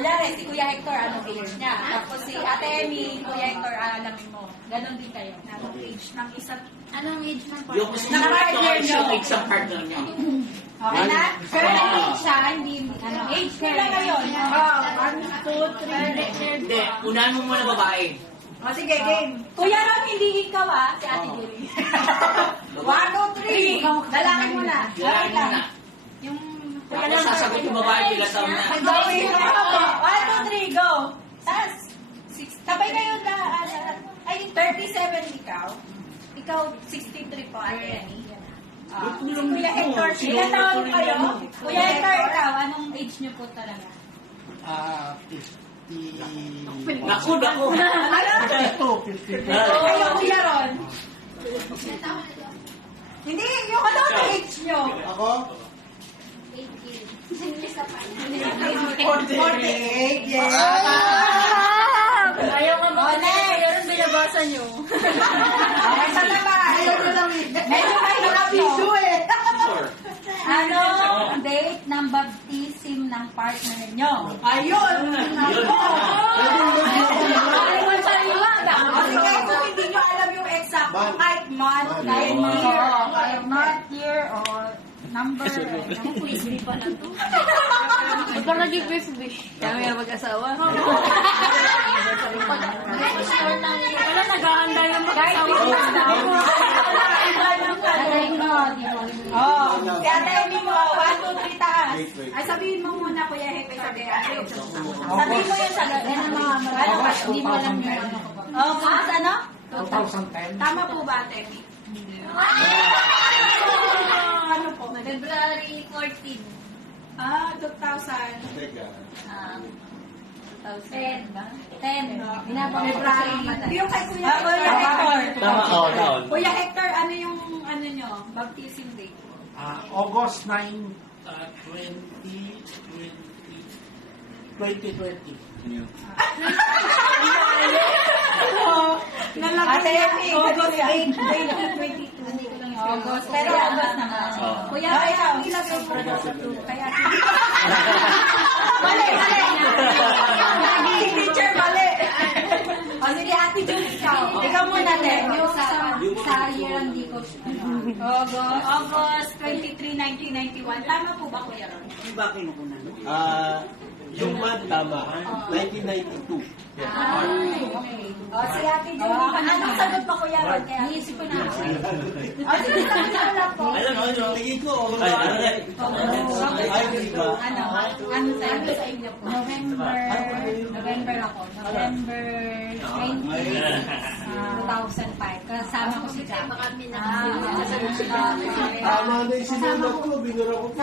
Kunyari, si Kuya Hector, anong age niya? Tapos si Ate Emmy, Kuya Hector, alamin mo. Ganon din kayo. Anong age ng isa't... Anong age ng Yung partner nyo? yung age ng partner niya. Okay na? Pero nag-age siya, hindi, ano, Age nila ngayon. 1, 2, 3. Hindi, unahan mo muna babae. O sige, game. Kuya Ron, hindi ikaw si Ate Julie. 1, 2, 3. Lalaki mo na. Kailangan mo na. yung, Tapos sasagot yung babae nila taon na. Gawin mo ako. 1, 2, 3, go. Tas, sabay kayo na, ay, 37 ikaw. Ikaw, 63 po, Ate Emmy. Si Kuya Hector, ilan taon kayo? Kuya Hector, ikaw, anong age niyo po talaga? 50. Naku. Ano? 52. Kayo, Kuya Ron. Hindi, yung ano ang age niyo? Ako? 48, yes. ayaw nga ba? Meron binabasa nyo. Okay, sa naman. Medyo mahirap yun. Ano date ng baptism ng partner nyo? Ayun! Sige, kung hindi nyo alam yung exact, kahit month, kahit year, kahit month, year, or number. Quiz pa lang to. Huwag ka nag-quiz-wish. Kami ang mag-asawa. Wala, naghahanda yung mag-asawa. Oh, si Ate Emmy mo, 1, 2, 3, taas. Ay, sabihin mo muna, Kuya Hepe, sabihin mo yung sagot. Ano ba? Hindi mo alam yung ano ko ba? Oh, mas ano? 2010. Tama po ba, Ate Emmy? Ano po? February 14. 2000. 10 ba? 10. February. Yung kay Kuya Hector. Tama. Kuya Hector, ano yung ano nyo? Baptism date? August 9, 2020. Ate Emmy, August 8, 2022. August. Pero August naman. Kuya, kaya ilagay mo na sa 2. Kaya mali. Teacher, mali. O, sige, Ate Julie, ikaw muna, Te. Yung sa year ang di ko August 23, 1991. Tama po ba, Kuya Ron? Yung month tama, 1992. Okay. O, si Ate Julie, anong sagot pa, Kuya Ron? Kaya Iisip ko na. O, sige, sagot na lang po. Tingin ko, diba? Ano sa inyo po? November ako. November 20, 2005. Kasama ko si Jack. Tama na yung sinulat ko, binura ko po.